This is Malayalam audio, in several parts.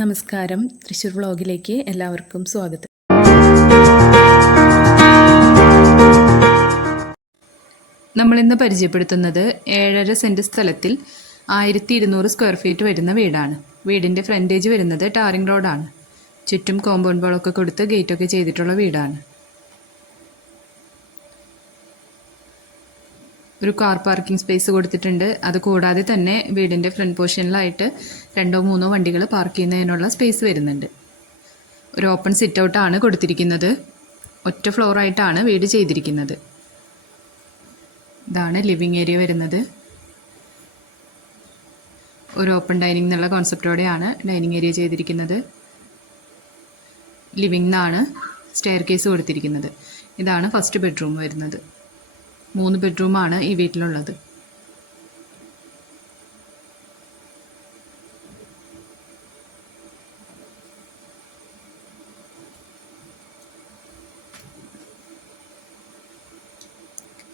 നമസ്കാരം. തൃശ്ശൂർ വ്ളോഗിലേക്ക് എല്ലാവർക്കും സ്വാഗതം. നമ്മൾ ഇന്ന് പരിചയപ്പെടുത്തുന്നത് ഏഴര സെന്റ് സ്ഥലത്തിൽ ആയിരത്തി ഇരുന്നൂറ് സ്ക്വയർ ഫീറ്റ് വരുന്ന വീടാണ്. വീടിന്റെ ഫ്രണ്ടേജ് വരുന്നത് ടാറിംഗ് റോഡാണ്. ചുറ്റും കോമ്പൗണ്ട് വാളൊക്കെ കൊടുത്ത് ഗേറ്റൊക്കെ ചെയ്തിട്ടുള്ള വീടാണ്. ഒരു കാർ പാർക്കിംഗ് സ്പേസ് കൊടുത്തിട്ടുണ്ട്. അത് കൂടാതെ തന്നെ വീടിന്റെ ഫ്രണ്ട് പോർഷനിലായിട്ട് രണ്ടോ മൂന്നോ വണ്ടികൾ പാർക്ക് ചെയ്യുന്നതിനുള്ള സ്പേസ് വരുന്നുണ്ട്. ഒരു ഓപ്പൺ സിറ്റ് ഔട്ടാണ് കൊടുത്തിരിക്കുന്നത്. ഒറ്റ ഫ്ലോറായിട്ടാണ് വീട് ചെയ്തിരിക്കുന്നത്. ഇതാണ് ലിവിങ് ഏരിയ വരുന്നത്. ഒരു ഓപ്പൺ ഡൈനിങ് എന്നുള്ള കോൺസെപ്റ്റോടെയാണ് ഡൈനിങ് ഏരിയ ചെയ്തിരിക്കുന്നത്. ലിവിംഗ് എന്നാണ് സ്റ്റെയർ കേസ് കൊടുത്തിരിക്കുന്നത്. ഇതാണ് ഫസ്റ്റ് ബെഡ്റൂം വരുന്നത്. മൂന്ന് ബെഡ്റൂമാണ് ഈ വീട്ടിലുള്ളത്.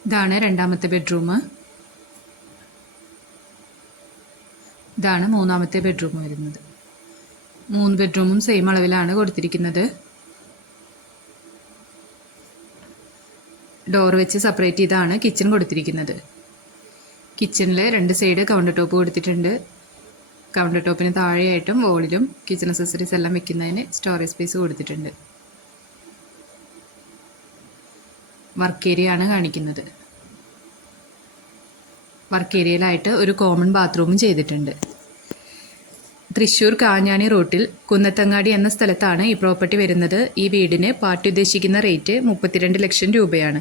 ഇതാണ് രണ്ടാമത്തെ ബെഡ്റൂം ഇതാണ് മൂന്നാമത്തെ ബെഡ്റൂം വരുന്നത്. മൂന്ന് ബെഡ്റൂമും സെയിം അളവിലാണ് കൊടുത്തിരിക്കുന്നത്. ഡോർ വെച്ച് സെപ്പറേറ്റ് ചെയ്താണ് കിച്ചൺ കൊടുത്തിരിക്കുന്നത്. കിച്ചണിൽ രണ്ട് സൈഡ് കൗണ്ടർ ടോപ്പ് കൊടുത്തിട്ടുണ്ട്. കൗണ്ടർ ടോപ്പിന് താഴെയായിട്ടും വോളിലും കിച്ചൺ അസസറീസ് എല്ലാം വെക്കുന്നതിന് സ്റ്റോറേജ് സ്പേസ് കൊടുത്തിട്ടുണ്ട്. വർക്ക് ഏരിയ ആണ് കാണിക്കുന്നത്. വർക്ക് ഏരിയയിലായിട്ട് ഒരു കോമൺ ബാത്റൂമും ചെയ്തിട്ടുണ്ട്. തൃശ്ശൂർ കാഞ്ഞാണി റൂട്ടിൽ കുന്നത്തങ്ങാടി എന്ന സ്ഥലത്താണ് ഈ പ്രോപ്പർട്ടി വരുന്നത്. ഈ വീടിന് പാർട്ടി ഉദ്ദേശിക്കുന്ന റേറ്റ് മുപ്പത്തിരണ്ട് ലക്ഷം രൂപയാണ്.